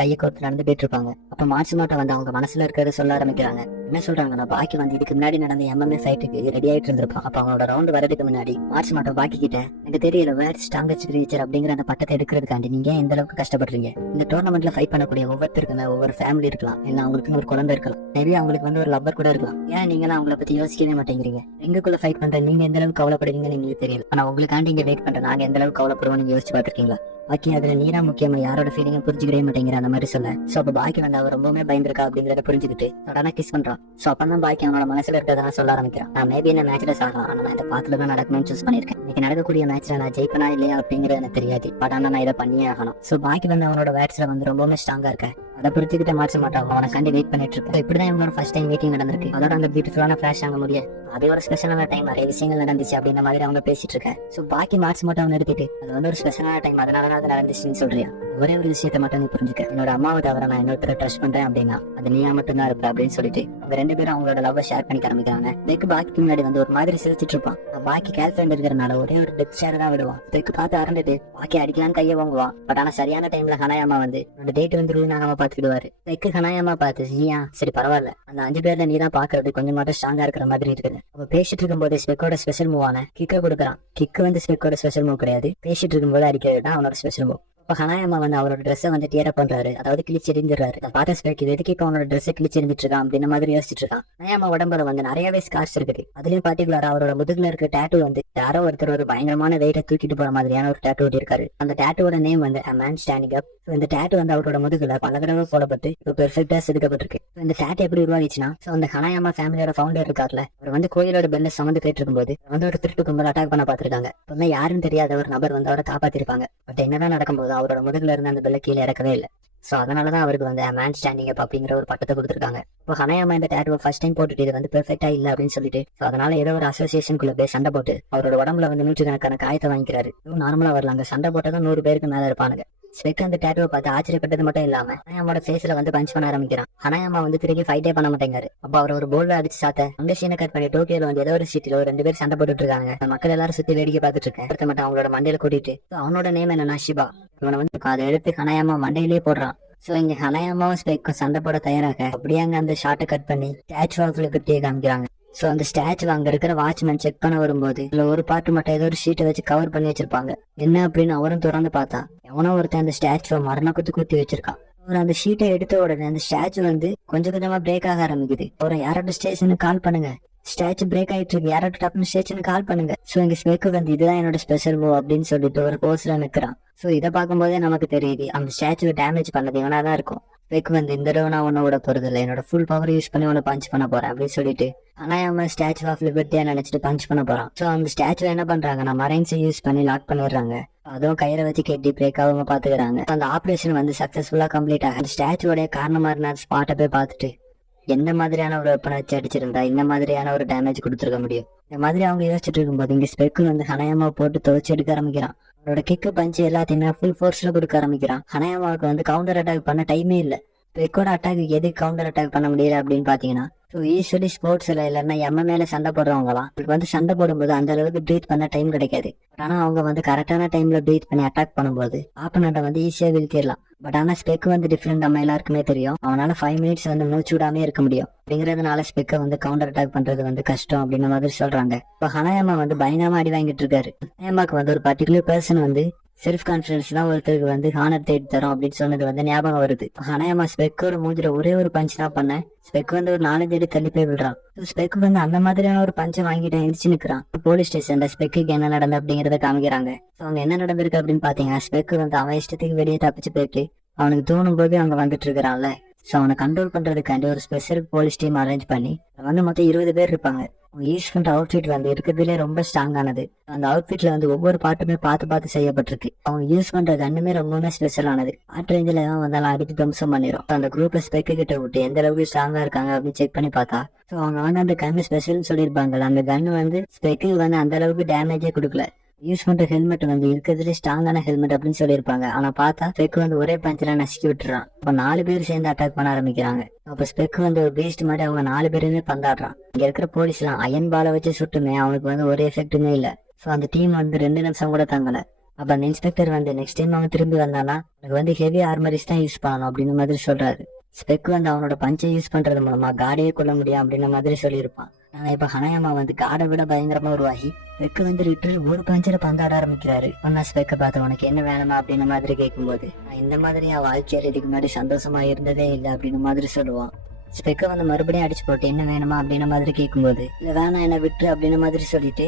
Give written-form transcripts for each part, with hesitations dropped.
கையை கோர்த்து நடந்து போயிட்டு இருப்பாங்க. அப்ப மார்சுமாட்டா வந்து அவங்க மனசுல இருக்கிறத சொல்ல ஆரம்பிக்கிறாங்க. என்ன சொல்றாங்கன்னா, பாக்கி வந்து இதுக்கு முன்னாடி நடந்த MMA ஃபைட்டுக்கு ரெடி ஆயிட்டு இருந்திருப்பான். அப்ப அவனோட ரவுண்ட் வரதுக்கு முன்னாடி மார்சுமாட்டா பாக்கி கிட்ட, எனக்கு தெரியல வேர் ஸ்ட்ராங்கஸ்ட் கிரீச்சர் அப்படிங்கிற அந்த பட்டத்தை எடுக்கிறதுக்காண்டி நீங்க எந்த அளவுக்கு கஷ்டப்படுறீங்க. இந்த டோர்னமெண்ட்ல ஃபைட் பண்ணக்கூடிய ஒவ்வொருத்தருக்குமே ஒவ்வொரு ஃபேமிலி இருக்கலாம், இல்ல அவங்களுக்கு ஒரு குழந்தை இருக்கலாம், நிறைய அவங்களுக்கு வந்து ஒரு லவ்வர் கூட இருக்கலாம். ஏன் நீங்க அவங்கள பத்தி யோசிக்கவே மாட்டேங்கிறீங்க? எங்களுக்குள்ள ஃபைட் பண்ற நீங்க எந்த அளவுக்கு கவலைப்படுவீங்கன்னு எங்களுக்கு தெரியல. ஆனா உங்களுக்காண்டி இங்க வெயிட் பண்ற நாங்க எந்த அளவுக்கு கவலைப்படுவோம் நீங்க யோசிச்சு பாத்துருக்கீங்களா? பாக்கி அதுல நீரா முக்கியமா யாரோட ஃபீலிங்க புரிஞ்சுக்கவே மாட்டேங்கிற அந்த மாதிரி சொல்ல. சோ அப்ப பாக்கி வந்து அவர் ரொம்பவே பயந்துருக்கா அப்படிங்கறத புரிஞ்சுக்கிட்டு சடனா கிஸ் பண்றான். சோ அப்பதான் பாக்கி அவனோட மனசுல இருக்கிறதா சொல்ல ஆரம்பிக்கிறான். நான் மேபி இந்த மேட்ச்ல சாகலாம், ஆனா நான் இந்த பாத்துல தான் நடக்கணும்னு சூஸ் பண்ணிருக்கேன். இன்னைக்கு நடக்கக்கூடிய மேட்ச்ல நான் ஜெயிப்பனா இல்லையா அப்படிங்கறது எனக்கு தெரியாது, பட் ஆனா நான் இதை பண்ணியே ஆகணும். சோ பாக்கி வந்து அவனோட வேட்ஸ்ல வந்து ரொம்பவே ஸ்ட்ராங்கா இருக்கேன். அதை புரிஞ்சுக்கிட்ட மாற்ற மாட்டாங்க, அவனை கண்டி வெயிட் பண்ணிட்டு இருக்கேன். இப்படிதான் இவங்களோட ஃபர்ஸ்ட் டைம் மீட்டிங் நடந்திருக்கு. அதோட அந்த பியூட்டிஃபுல்லான ஃபிளாஷ் ஆக முடியாது, அது ஒரு ஸ்பெஷலான டைம், நிறைய விஷயங்கள் நடந்துச்சு அப்படின்ற மாதிரி அவங்க பேசிட்டு இருக்கேன். சோ பாக்கி மார்க்ஸ் மட்டும் அவன் எடுத்துட்டு அது வந்து ஒரு ஸ்பெஷலான டைம், அதனால அது நடந்துச்சுன்னு சொல்றியா? ஒரே ஒரு விஷயத்த மட்டும் நீ புரிஞ்சுக்க, என்னோட அம்மாவை தவிர நான் இன்னொருத்தர ட்ரஸ்ட் பண்றேன் அப்படின்னா அது நீயா மட்டும் தான் இருப்ப அப்படின்னு சொல்லிட்டு அவங்க ரெண்டு பேரும் அவங்களோட லவ் ஷேர் பண்ணிக்க ஆரம்பிக்கிறாங்க. பெக்கு பாக்கிக்கு முன்னாடி வந்து ஒரு மாதிரி சிரிச்சிட்டு இருப்பான். பாக்கி கேர்ள் ஃபிரெண்ட் இருக்கிறனால ஒரே ஒரு டெத் ஷேர் தான் விடுவான். பெக்கு பார்த்து அரண்டுட்டு பாக்கி அடிக்கலான்னு கையை வாங்குவான். பட் ஆனா சரியான டைம்ல ஹனாயாமா வந்து அந்த டேட் வந்து ரூல் நாகாம பாத்துக்கிடுவாரு. பெக்கு ஹனாயாமா பார்த்து ஜியா சரி பரவாயில்ல, அந்த 5 பேர்ல நீ தான் பாக்குறது கொஞ்சம் மட்டும் ஸ்ட்ராங்கா இருக்கிற மாதிரி இருக்குது. அவ பேசிட்டு இருக்கும்போது ஸ்பெக்கோட ஸ்பெஷல் மூவ் ஆன கிக்க கொடுக்குறான். கிக்கு வந்து ஸ்பெக்கோட ஸ்பெஷல் மூவ் கிடையாது, பேசிட்டு இருக்கும்போது அடிக்கிறது தான் அவனோட ஸ்பெஷல் மூவ். இப்ப ஹனாயாமா வந்து அவரோட ட்ரெஸ்ஸை வந்து டியர் அப் பண்றாரு, அதாவது கிழிச்சு எரிஞ்சிடறாரு. பார்த்த ஸ்பெக் எதுக்கு இப்ப அவனோட ட்ரெஸ்ஸை கிழிச்சு எரிஞ்சிட்டு இருக்கான் அப்படின்ற மாதிரி யோசிச்சுட்டு இருக்கான். ஹனாயாமா உடம்புல வந்து நிறையவே ஸ்கார்ஸ் இருக்குது. அதுலயும் பாத்தீங்களா அவரோட முதுகுல இருக்க டேட்டூ வந்து யாரோ ஒருத்தர் ஒரு பயங்கரமான வெயிட்டை தூக்கிட்டு போற மாதிரியான ஒரு டேட்டூ ஒட்டி இருக்காரு. அந்த டேட்டூவோட நேம் வந்து A Man Standing Up. இந்த டேட்டூ வந்து அவரோட முதுகுல பல தடவை போடப்பட்டு இப்போ பெர்ஃபெக்டா செதுக்கப்பட்டிருக்கு. இந்த டேட்டூ எப்படி உருவாகிச்சுன்னா, அந்த ஹனாயாமா ஃபேமிலியோட ஃபவுண்டர் இருக்கார்ல, அவர் வந்து கோயிலோட பெல்ல சமந்து கேட்டு இருக்கும்போது வந்து ஒரு திருட்டு கும்பல் அட்டாக் பண்ண பாத்துருக்காங்க. இப்ப யாரும் தெரியாத ஒரு நபர் வந்து அவரை காப்பாத்திருப்பாங்க. பட் என்னதான் நடக்கும்போது அவரோட முதுகுல இருந்து அந்த பெல்ல கீழே இறக்கவே இல்லை. சோ அதனாலதான் அவருக்கு வந்து A Man Standing Up அப்படிங்கிற ஒரு பட்டத்தை கொடுத்துருக்காங்க. இப்போ ஹனாயாமா இந்த டேட்டூவை ஃபர்ஸ்ட் டைம் போட்டுட்டு இது வந்து பெர்ஃபெக்டா இல்ல அப்படின்னு சொல்லிட்டு அதனால ஏதோ ஒரு அசோசியேஷனுக்குள்ள போய் சண்டை போட்டு அவரோட உடம்புல வந்து 100கணக்கான காயத்தை வாங்கிக்கிறாரு. நார்மலா வரலாங்க, சண்டை போட்டதான் 100 பேருக்கு மேல இருப்பானுங்க. ஸ்பெக் அந்த டேட்டூவை பார்த்து ஆச்சரியப்பட்டது மட்டும் இல்லாம ஹனாயாமோட ஃபேஸ்ல வந்து பஞ்ச் பண்ண ஆரம்பிக்கிறான். ஹனாயாமா வந்து திரும்பி ஃபைட்டே பண்ண மாட்டேங்காரு. அப்ப அவர் ஒரு போல்ல அடிச்சு சாத்த அந்த சீனை கட் பண்ணி டோக்கியோல வந்து ஏதோ ஒரு சிட்டில ஒரு 2 பேர் சண்டை போட்டுட்டு இருக்காங்க. மக்கள் எல்லாரும் சுத்தி வேடிக்கை பார்த்துட்டு இருக்கேன். ஒருத்த மட்டும் அவங்களோட மண்டையில கூட்டிட்டு அவனோட நேம் என்னன்னா ஷிபா. இவனை வந்து அதை எடுத்து ஹனாயாமா மண்டையிலேயே போடுறான். சோ இங்க ஹனாயாமாவும் ஸ்பெக்கும் சண்டை போட தயாராக அப்படியே அங்க அந்த ஷார்ட்டை கட் பண்ணி ஸ்டாச்சு ஆஃப் லிபர்ட்டியை காமிக்கிறாங்க. சோ அந்த ஸ்டாச்சு அங்க இருக்கிற வாட்ச்மேன் செக் பண்ண வரும்போது இதுல ஒரு பாட்டு மட்டும் ஏதோ ஒரு ஷீட்டை வச்சு கவர் பண்ணி வச்சிருப்பாங்க. என்ன அப்படின்னு அவரும் திறந்து பார்த்தா எவனோ ஒருத்தன் அந்த ஸ்டாச்சுவை மரண குத்தி வச்சிருக்கான். அவர் அந்த ஷீட்டை எடுத்த உடனே அந்த ஸ்டாச்சு வந்து கொஞ்சம் கொஞ்சமா பிரேக் ஆக ஆரம்பிக்குது. ஒரு யாரோட ஸ்டேஷனுக்கு கால் பண்ணுங்க, ஸ்டாச்சு பிரேக் ஆயிட்டு இருக்கு, யாரோட டப்புன்னு ஸ்டேஷனுக்கு கால் பண்ணுங்க. சோ இங்க ஸ்பெக்கு வந்து இதுதான் என்னோட ஸ்பெஷல் மூவ் அப்படின்னு சொல்லிட்டு ஒரு போஸ்ல நிக்கிறான். சோ இதை பார்க்கும்போதே நமக்கு தெரியுது அந்த ஸ்டாச்சுவை டேமேஜ் பண்ணது இவனாதான் இருக்கும். ஸ்பெக் வந்து இந்த தடவை நான் உன்ன விட போறது இல்லை, என்னோட ஃபுல் பவர் யூஸ் பண்ணி உன்னை பஞ்ச் பண்ண போறேன் அப்படின்னு சொல்லிட்டு ஹனாயாமா ஸ்டாச்சு ஆஃப் லிபர்ட்டியா நினைச்சிட்டு பஞ்ச் பண்ண போறான். சோ அந்த ஸ்டாச்சுவை என்ன பண்றாங்கன்னா மரைன்ஸை யூஸ் பண்ணி லாக் பண்ணிடுறாங்க. அதுவும் கயிறை வச்சு கெட்டி பிரேக் ஆகாம பாத்துக்கிறாங்க. அந்த ஆபரேஷன் வந்து சக்சஸ்ஃபுல்லா கம்ப்ளீட் ஆகும். அந்த ஸ்டாச்சுவோட காரணமா இருந்த ஸ்பாட்டை போய் பார்த்துட்டு எந்த மாதிரியான ஒரு வெப்பனை வச்சு அடிச்சிருந்தா இந்த மாதிரியான ஒரு டேமேஜ் கொடுத்துருக்க முடியும். இந்த மாதிரி அவங்க யோசிச்சுட்டு இருக்கும்போது இங்க ஸ்பெக்கு வந்து ஹனாயாமா போட்டு துவைச்சு எடுக்க ஆரம்பிக்கிறான். அவரோட கிக்கு பஞ்சு எல்லாத்தையுமே ஃபுல் ஃபோர்ஸ்ல கொடுக்க ஆரம்பிக்கிறான். ஹனாயாமாவுக்கு வந்து கவுண்டர் அட்டாக் பண்ண டைமே இல்ல. ஸ்பெக்கோட அட்டாக் எதுக்கு கவுண்டர் அட்டாக் பண்ண முடியல அப்படின்னு பாத்தீங்கன்னா, யூஸ்வலி ஸ்போர்ட்ஸ்ல இல்லைன்னா MMA சண்டை போடுறவங்கலாம் அவங்களுக்கு வந்து சண்டை போடும்போது அந்த அளவுக்கு பிரீத் பண்ண டைம் கிடைக்காது. ஆனா அவங்க வந்து கரெக்டான டைம்ல பிரீத் பண்ணி அட்டாக் பண்ணும்போது ஆப்பனண்ட்டை வந்து ஈஸியா வீழ்த்திடலாம். பட் ஆனா ஸ்பெக் வந்து டிஃப்ரெண்ட், நம்ம எல்லாருக்குமே தெரியும். அவனால 5 மினிட்ஸ் வந்து மூச்சு விடாமே இருக்க முடியும். அப்படிங்கறதுனால ஸ்பெக்கை வந்து கவுண்டர் அட்டாக் பண்றது வந்து கஷ்டம் அப்படின்ற மாதிரி சொல்றாங்க. இப்ப ஹனாயாமா வந்து பயங்கரமா அடி வாங்கிட்டு இருக்காரு. ஹனாயாமாக்கு வந்து ஒரு பர்டிகுலர் பர்சன் வந்து செல்ஃப் கான்பிடன்ஸ் தான் ஒருத்தருக்கு வந்து ஹானர் தேடி தரும் அப்படின்னு சொன்னது வந்து ஞாபகம் வருது. ஹனாயாமா ஸ்பெக்கோட மூஞ்சில ஒரே ஒரு பஞ்ச் தான் பண்ண ஸ்பெக் வந்து ஒரு 4 அடி தள்ளி போய் விடுறான். ஸ்பெக் வந்து அந்த மாதிரியான ஒரு பஞ்சை வாங்கிட்டு எரிச்சு நிக்கிறான். போலீஸ் ஸ்டேஷன்ல ஸ்பெக்கு என்ன நடந்தது அப்படிங்கறத காமிக்கிறாங்க. அவங்க என்ன நடந்திருக்கு அப்படின்னு பாத்தீங்கன்னா, ஸ்பெக் வந்து அவன் இஷ்டத்துக்கு வெளியே தப்பிச்சு போயிட்டு அவனுக்கு தோணும் போது அங்க வந்துட்டு இருக்கிறான்ல. சோ அவனை கண்ட்ரோல் பண்றதுக்காண்டி ஒரு ஸ்பெஷல் போலீஸ் டீம் அரேஞ்ச் பண்ணி வந்து மொத்தம் 20 பேர் இருப்பாங்க. அவங்க யூஸ் பண்ற அவுட்ஃபிட் வந்து இருக்கிறதுலே ரொம்ப ஸ்ட்ராங்கானது. அந்த அவுட்ஃபிட்ல வந்து ஒவ்வொரு பாட்டுமே பார்த்து செய்யப்பட்டிருக்கு. அவங்க யூஸ் பண்ற கண்ணுமே ரொம்பவே ஸ்பெஷலானது. ஆட் ரேஞ்சில தான் வந்தாலும் அடித்து தம்சம் பண்ணிடும். அந்த குரூப்ல ஸ்பெக் கிட்ட விட்டு எந்த அளவுக்கு ஸ்ட்ராங்கா இருக்காங்க அப்படின்னு செக் பண்ணி பார்த்தா அவங்க வந்து அந்த கன்னு ஸ்பெஷல்னு சொல்லியிருப்பாங்க. அந்த கன்னு வந்து ஸ்பெக்கு வந்து அந்த அளவுக்கு டேமேஜே கொடுக்கல. யூஸ் பண்ற ஹெல்மெட் வந்து இருக்கிறதுல ஸ்ட்ராங்கான ஹெல்மெட் அப்படின்னு சொல்லியிருப்பாங்க. ஆனா பார்த்தா ஸ்பெக் வந்து ஒரே பஞ்சில நசுக்கி விட்டுறான். அப்ப 4 பேர் சேர்ந்து அட்டாக் பண்ண ஆரம்பிக்கிறாங்க. அப்ப ஸ்பெக் வந்து ஒரு பீஸ்ட் மாதிரி அவங்க 4 பேருமே பந்தாடுறான். இங்க இருக்கிற போலீஸ் எல்லாம் அயன் பாலை வச்சு சுட்டுமே அவனுக்கு வந்து ஒரு எஃபெக்ட்டுமே இல்ல. சோ அந்த டீம் வந்து 2 நிமிஷம் கூட தங்கல. அப்ப அந்த இன்ஸ்பெக்டர் வந்து நெக்ஸ்ட் டைம் அவன் திரும்பி வந்தானா எனக்கு வந்து ஹெவி ஆர்மரிஸ் தான் யூஸ் பண்ணணும் அப்படின்னு மாதிரி சொல்றாரு. ஸ்பெக் வந்து அவனோட பஞ்சை யூஸ் பண்றது மூலமா காடையே கொள்ள முடியும் அப்படின்ற மாதிரி சொல்லியிருப்பான். ஆனா இப்ப ஹனாயாமா வந்து காடை விட பயங்கரமா உருவாகி ஸ்பெக் வந்து லிட்டர் ஒரு பஞ்சில பந்தாட ஆரம்பிக்கிறாரு. ஒன்னா ஸ்பெக்கை பார்த்து உனக்கு என்ன வேணுமா அப்படின்ற மாதிரி கேட்கும்போது நான் இந்த மாதிரி என் வாழ்க்கையில இதுக்கு முன்னாடி சந்தோஷமா இருந்ததே இல்லை அப்படின்னு மாதிரி சொல்லுவான். ஸ்பெக்கை வந்து மறுபடியும் அடிச்சு போட்டு என்ன வேணுமா அப்படின்ற மாதிரி கேட்கும்போது இல்ல வேணாம் என்ன விட்டு அப்படின்ற மாதிரி சொல்லிட்டு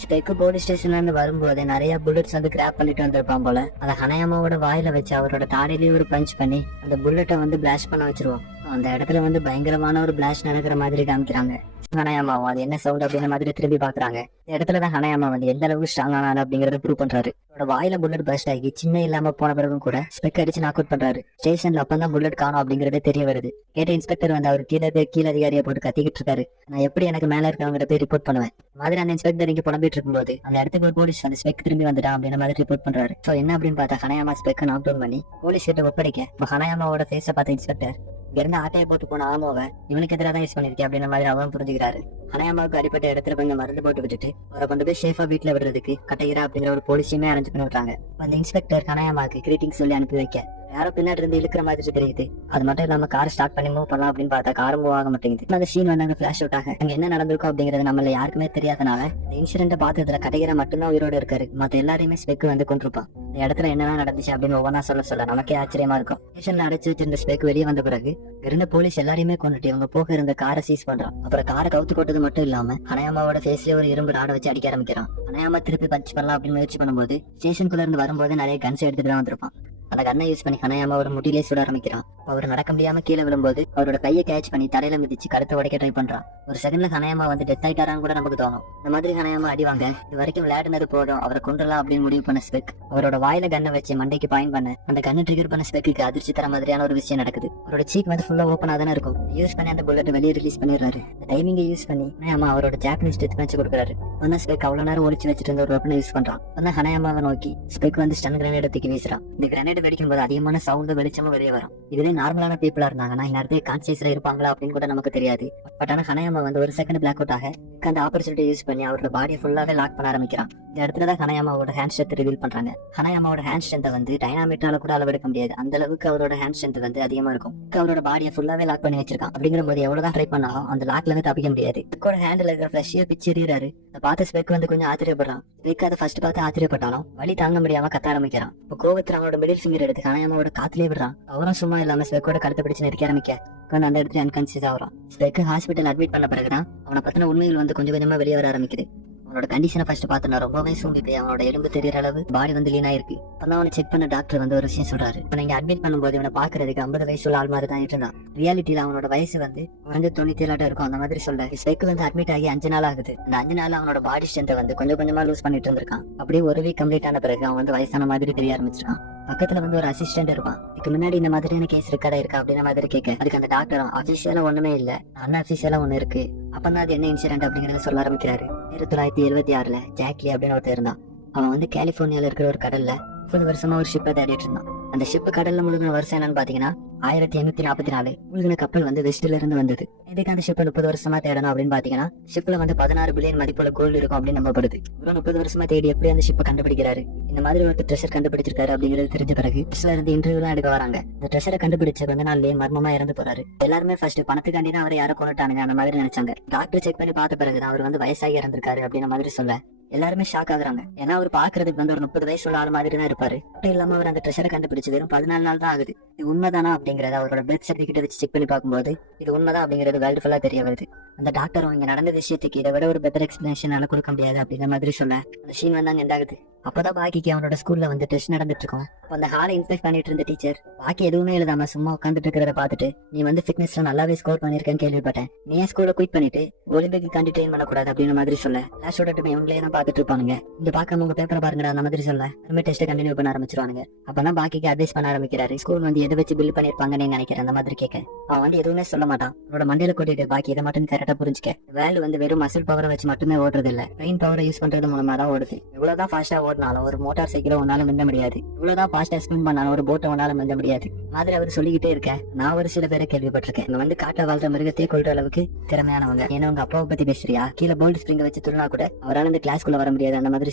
ஸ்பெக்கு போலீஸ் ஸ்டேஷன்ல இருந்து வரும்போது நிறைய புல்லட்ஸ் வந்து கிராப் பண்ணிட்டு வந்திருப்பான் போல. அதை ஹனாயாமாவோட வாயில வச்சு அவரோட தாடியிலேயே ஒரு பஞ்ச் பண்ணி அந்த புல்லட்டை வந்து பிளாஸ்ட் பண்ண வச்சிருவோம். அந்த இடத்துல வந்து பயங்கரமான ஒரு பிளாஸ்ட் நடக்கிற மாதிரி காமிக்கிறாங்க. ஹனாயாமாவும் அது என்ன சவுண்ட் அப்படிங்கிற மாதிரி திரும்பி பாக்குறாங்க. இந்த இடத்துலதான் ஹனாயாமா வந்து எந்த அளவுக்கு ஸ்ட்ராங் ஆனாரு அப்படிங்கறத ப்ரூவ் பண்றாரு. அவரோட வாயில புல்லட் பஸ்ட் ஆகி சின்ன இல்லாம போன பிறகும் கூட ஸ்பெக் அடிச்சு நாக் அவுட் பண்றாரு. ஸ்டேஷன்ல அப்பதான் புல்லட் காணும் அப்படிங்கறதே தெரிய வருது. கேட்ட இன்ஸ்பெக்டர் வந்து அவர் கீழ அதிகாரியை போட்டு கத்திக்கிட்டு இருக்காரு. நான் எப்படி எனக்கு மேல இருக்கவங்க போய் ரிப்போர்ட் பண்ணுவேன் மாதிரி அந்த இன்ஸ்பெக்டர் இங்க புலம்பிட்டு இருக்கும்போது அந்த இடத்துக்கு ஒரு போலீஸ் வந்து ஸ்பெக் திரும்பி வந்துட்டான் அப்படின்ற மாதிரி ரிப்போர்ட் பண்றாரு. சோ என்ன அப்படின்னு பார்த்தா ஹனாயாமா ஸ்பெக் நாக் டவுன் பண்ணி போலீஸ் கிட்ட ஒப்படைக்க ஹனாயாமாவோட ஃபேஸ பார்த்த இன்ஸ்பெக்டர் இருந்து ஆட்டையை போட்டு போன ஆமாவை இவனுக்கு எதிராக தான் யூஸ் பண்ணிருக்கேன் அப்படின்ற மாதிரி அவன் புரிஞ்சுக்கிறாரு. ஹனாயாமாவுக்கு அடிப்பட்ட இடத்துல கொஞ்சம் மருந்து போட்டு விட்டுட்டு அவரை கொண்டு போய் சேஃபா வீட்டுல விடுறதுக்கு கட்டைகிறா அப்படிங்கிற ஒரு போலீஸையுமே அரேஞ்ச் பண்ணி விடுறாங்க. அந்த இன்ஸ்பெக்டர் ஹனாயாமாவுக்கு கிரீட்டிங் சொல்லி அனுப்பி வைக்க யாரோ பின்னாடி இருந்து இழுக்கிற மாதிரி தெரியுது. அது மட்டும் இல்லாம கார் ஸ்டார்ட் பண்ணி மூவ் பண்ணலாம் அப்படின்னு பார்த்தா கார் மூவ் ஆக மாட்டேங்குது. அந்த சீன் வந்து அங்க பிளாஷ் அவுட் ஆக அங்க என்ன நடந்திருக்கும் அப்படிங்கறது நம்மள யாருக்குமே தெரியாதனால இந்த இன்சிடென்ட் பார்த்ததுல கடைகிற மட்டும்தான் உயிரோடு இருக்காரு. மத்த எல்லாரையுமே ஸ்பெக் வந்து கொண்டிருப்பான். இந்த இடத்துல என்னென்ன நடந்துச்சு அப்படின்னு ஒவ்வொன்னா சொல்ல நமக்கே ஆச்சரியமா இருக்கும். ஸ்டேஷன்ல அடைச்சு வச்சிருந்த ஸ்பெக் வெளியே வந்த பிறகு இருந்த போலீஸ் எல்லாரையுமே கொண்டுட்டு இவங்க போக இருந்த காரை சீஸ் பண்றான். அப்புறம் காரை கவுத்து கொட்டது மட்டும் இல்லாம ஹனாயாமாவோட ஃபேஸ்ல ஒரு இரும்பு ராட வச்சு அடிக்க ஆரம்பிக்கிறான். ஹனாயாமா திருப்பி பஞ்ச் பண்ணலாம் அப்படின்னு முயற்சி பண்ணும்போது ஸ்டேஷனுக்குள்ள இருந்து வரும்போது நிறைய கன்ஸ் எடுத்துட்டு தான் வந்திருப்பான். அந்த கண்ணை யூஸ் பண்ணி ஹனாயாமாவோட முடியிலே சுட ஆரம்பிக்கிறான். அவர் நடக்க முடியாம கீழே விழும்போது அவரோட கையை கேட்ச் பண்ணி தலையில மிதிச்சு கழுத்தை உடைக்க ட்ரை பண்றான். ஒரு செகண்ட்ல ஹனாயாமா வந்து டெத் ஆயிட்டாரான்னு கூட நமக்கு தோணும். இந்த மாதிரி ஹனாயாமா அடிவாங்க இது வரைக்கும் விளையாடுனது போதும் அவரை கொண்டுலாம் அப்படின்னு முடிவு பண்ண ஸ்பெக் அவரோட வாயில கண்ணை வச்சு மண்டைக்கு பாயிண்ட் பண்ண அந்த கண்ணை ட்ரிகர் பண்ண ஸ்பெக்கு அதிர்ச்சி தர மாதிரியான ஒரு விஷயம் நடக்குது. அவரோட சீக் வந்து ஃபுல்லா ஓப்பனா தானே இருக்கும். யூஸ் பண்ணி அந்த புல்லட் வெளியே ரிலீஸ் பண்ணிடுறாரு. இந்த டைமிங்கை யூஸ் பண்ணி ஹனாயாமா அவரோட ஜாப்பனீஸ் டெத் மேட்ச் கொடுக்குறாரு. வந்து ஸ்பெக் அவ்வளவு நேரம் ஒளிச்சு வச்சிட்டு இருந்த ஒரு வெப்பனை யூஸ் பண்றான். வந்து ஹனாயாமாவை நோக்கி ஸ்பெக் வந்து ஸ்டன் கிரனேட் தூக்கி வீசுறான். இந்த கிரனேட் வெடிக்கும் போது அதிகமான சவுண்ட் வெளிச்சமும் வெளியே வரும். இதுவே நார்மலான பீப்புளா இருந்தாங்கன்னா நேரத்தை கான்சியஸ்ல இருப்பாங்களா அப்படின்னு கூட நமக்கு தெரியாது. பட் ஆனா ஹனாயாமா வந்து ஒரு செகண்ட் பிளாக் அவுட் ஆக அந்த ஆப்பர்ச்சுனிட்டி யூஸ் பண்ணி அவரோட பாடியை ஃபுல்லாவே லாக் பண்ண ஆரம்பிக்கிறான். இந்த இடத்துலதான் ஹனாயாமாவோட ஹேண்ட் ஸ்ட்ரென்த் ரிவீல் பண்றாங்க. ஹனாயாமாவோட ஹேண்ட் ஸ்ட்ரென்த் வந்து டைனாமிட்டால கூட அளவெடுக்க முடியாது. அந்த அளவுக்கு அவரோட ஹேண்ட் ஸ்ட்ரென்த் வந்து அதிகமா இருக்கும். அவரோட பாடியை ஃபுல்லாவே லாக் பண்ணி வச்சிருக்கான். அப்படிங்கிற போது எவ்வளவுதான் ட்ரை பண்ணாலும் அந்த லாக்ல இருந்து தப்பிக்க முடியாது. ஸ்பெக்கோட ஹேண்ட்ல இருக்கிற ஃபிளஷியை பிச்சு எறியறாரு. அதை பார்த்து ஸ்பெக் வந்து கொஞ்சம் ஆச்சரியப்படுறான். ஸ்பெக் அதை ஃபர்ஸ்ட் பார்த்து ஆச்சரியப்பட்டாலும் வலி தாங்க முடியாம கத்த ஆரம்பிக்கிறான். இப்போ கோவத்துல அவனோட மிடில் ஃபிங்கர் எடுத்து ஹனாயாமாவோட காத்திலே விடுறான். அவரும் சும்மா இல்லாம ஸ்பெக்கோட கழுத்தை பிடிச்சு நெருக்க ஆரம்பிக்க அந்த இடத்துல அன்கான்சியஸ் ஆகிறான். ஸ்பெக் ஹாஸ்பிட்டல் அட்மிட் பண்ண பிறகுதான் அவனை பத்தின உண்மைகள் வந்து கொஞ்சம் கொஞ்சமா வெளியே வர ஆரம்பிக்குது. அவனோட கண்டிஷனை ஃபர்ஸ்ட் பார்த்தா ரொம்பவே சூம்பி போய் அவனோட எலும்பு தெரியற அளவு பாடி வந்து லீனா இருக்கு. அப்பதான் அவனை செக் பண்ண டாக்டர் வந்து ஒரு விஷயம் சொல்றாரு. இப்ப நீங்க அட்மிட் பண்ணும்போது இவனை பாக்குறதுக்கு 50 வயசு உள்ள ஆள் மாதிரி தான் இருந்தான். ரியாலிட்டியில அவனோட வயசு வந்து 97 இருக்கும் அந்த மாதிரி சொல்ல. ஸ்பெக் வந்து அட்மிட் ஆகி 5 நாள் ஆகுது. அந்த 5 நாள் அவனோட பாடி ஸ்ட்ரென்த்தை வந்து கொஞ்சம் கொஞ்சமா லூஸ் பண்ணிட்டு இருந்திருக்கான். அப்படியே ஒரு வீக் கம்ப்ளீட் ஆன பிறகு அவன் வந்து வயசான மாதிரி தெரிய ஆரம்பிச்சிருக்கான். பக்கத்துல வந்து ஒரு அசிஸ்டன்ட் இருப்பான். இதுக்கு முன்னாடி இந்த மாதிரியான கேஸ் இருக்கா அப்படின்ற மாதிரி கேட்க அதுக்கு அந்த டாக்டரும் அபிஷியலா ஒண்ணுமே இல்ல அன் அபிஷியலா ஒண்ணு இருக்கு. அப்பதான் அது என்ன இன்சிடென்ட் அப்படிங்கறத சொல்ல ஆரம்பிக்கிறாரு. 1976 ஜாக்லி அப்படின்னு ஒருத்தர் இருந்தான். அவன் வந்து கலிபோர்னியால இருக்கிற ஒரு கடல்ல 30 வருஷமா ஒரு ஷிப்பை தேடிட்டு இருந்தான். அந்த ஷிப் கடல்ல முழுகின வருஷம் என்னன்னு பாத்தீங்கன்னா 1844 முழுகின கப்பல் வந்து வெஸ்ட்ல இருந்து வந்தது. இதுக்கு அந்த ஷிப்பை 30 வருஷமா தேடணும் அப்படின்னு பாத்தீங்கன்னா ஷிப்ல வந்து 16 பில்லியன் மதிப்புள்ள கோல்டு இருக்கும் அப்படின்னு நம்பப்படுது. ஒரு 30 வருஷமா தேடி எப்படி அந்த ஷிப்பை கண்டுபிடிக்கிறாரு, இந்த மாதிரி ஒரு ட்ரெஷர் கண்டுபிடிச்சிருக்காரு அப்படிங்கிறது தெரிஞ்ச பிறகு இருந்து இன்டர்வியூ எல்லாம் எடுக்க வராங்க. இந்த ட்ரெஷரை கண்டுபிடிச்ச கொஞ்ச நாள்லயே மர்மமா இறந்து போறாரு. எல்லாருமே ஃபர்ஸ்ட் பணத்துக்காண்டி தான் அவரை யாரை கொண்டுட்டானுங்க அந்த மாதிரி நினைச்சாங்க. டாக்டர் செக் பண்ணி பார்த்த பிறகுதான் அவர் வந்து வயசாகி இறந்திருக்காரு அப்படின்ற மாதிரி சொல்ல எல்லாருமே ஷாக் ஆகுறாங்க. ஏன்னா அவர் பாக்குறதுக்கு வந்து ஒரு 30 வயசு உள்ள ஆள் மாதிரி தான் இருப்பாரு. மட்டும் இல்லாம அவர் அந்த ட்ரெஷரை கண்டுபிடிச்சு வெறும் 14 நாள் தான் ஆகுது. இது உண்மைதானா அப்படிங்கறத அவரோட பெர்த் சர்டிபிகேட் வச்சு செக் பண்ணி பார்க்கும்போது இது உண்மைதான் அப்படிங்கிறது வேர்ல்டு ஃபுல்லா தெரிய வருது. அந்த டாக்டரும் இங்க நடந்த விஷயத்துக்கு இதை விட ஒரு பெட்டர் எக்ஸ்பிளனேஷனால கொடுக்க முடியாது அப்படிங்கிற மாதிரி சொல்ல அந்த சீன் வந்து அங்க எண்டாகுது. அப்பதான் பாக்கிக்கு அவனோட ஸ்கூல்ல வந்து டெஸ்ட் நடந்துட்டு இருக்கும். அந்த ஹாலை இன்ஸ்பெக்ட் பண்ணிட்டு இருந்த டீச்சர் பாக்கி எதுவுமே எழுதாம சும்மா உட்காந்துட்டு இருக்கிறத பார்த்துட்டு நீ வந்து ஃபிட்னஸ்ல நல்லாவே ஸ்கோர் பண்ணிருக்கேன்னு கேள்விப்பட்டேன். நீ ஏன் ஸ்கூல்ல குயிட் பண்ணிட்டு ஒலிம்பிக் கண்டினியூ பண்ணக்கூடாது அப்படின்ற மாதிரி சொல்ல கிளாஸோட இவங்களே தான் பார்த்துட்டு இருப்பானுங்க. இந்த பார்க்காம உங்க பேப்பரை பாருங்கடா அந்த மாதிரி சொல்ல நம்ம டெஸ்ட் கண்டினியூ பண்ண ஆரம்பிச்சிருவானுங்க. அப்பதான் பாக்கிக்கு அட்வைஸ் பண்ண ஆரம்பிக்கிறாரு. ஸ்கூல் வந்து எதை வச்சு பில் பண்ணிருப்பாங்கன்னு நினைக்கிறேன் அந்த மாதிரி கேட்க அவன் வந்து எதுவுமே சொல்ல மாட்டான். அவனோட மண்டையில கூட்டிட்டு பாக்கி இதை மட்டும் கரெக்டா புரிஞ்சுக்க வேல்டு வந்து வெறும் மசில் பவரை வச்சு மட்டுமே ஓடுறது இல்ல, பிரெயின் பவரை யூஸ் பண்றது மூலமா தான் ஓடுது. இவ்வளவுதான் ஃபாஸ்டா ஓடினாலும் ஒரு மோட்டார் சைக்கிளை உன்னால மிந்த முடியாது. இவ்வளவுதான் ஃபாஸ்டா ஸ்பின் பண்ணாலும் ஒரு போட்டை உன்னால மிந்த முடியாது மாதிரி அவர் சொல்லிக்கிட்டே இருக்க நான் ஒரு சில பேரை கேள்விப்பட்டிருக்கேன். இங்க வந்து காட்டுல வாழ்ற மிருகத்தையே கொள்ற அளவுக்கு திறமையானவங்க. ஏன்னா உங்க அப்பாவை பத்தி பேசுறியா? கீழே போல்ட் ஸ்ப்ரிங்க வச்சு துருனா கூட அவரால் இந்த கிளாஸ்க்குள்ள வர முடியாது அந்த மாதிரி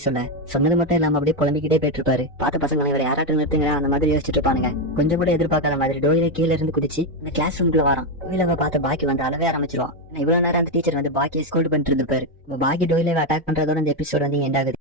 சொன்னது மட்டும் இல்லாம அப்படியே புலம்பிக்கிட்டே போயிட்டு இருப்பாரு. பார்த்த பசங்க இவரை யாராட்டும் நிறுத்துங்க அந்த மாதிரி யோசிச்சுட்டு இருப்பானுங்க. கொஞ்சம் கூட எதிர்பார்க்காத மாதிரி டோயில கீழே இருந்து குதிச்சு இந்த கிளாஸ் ரூம்குள்ள வரான். டோயில பார்த்த பாக்கி வந்து அளவே ஆரம்பிச்சிருவான். இவ்வளவு நேரம் அந்த டீச்சர் வந்து பாக்கியை ஸ்கோல்ட் பண்ணிட்டு இருந்திருப்பாரு. பாக்கி டோயில அட்டாக் பண்றதோட இந்த எபிசோட் வந்து எண்ட் ஆகுது.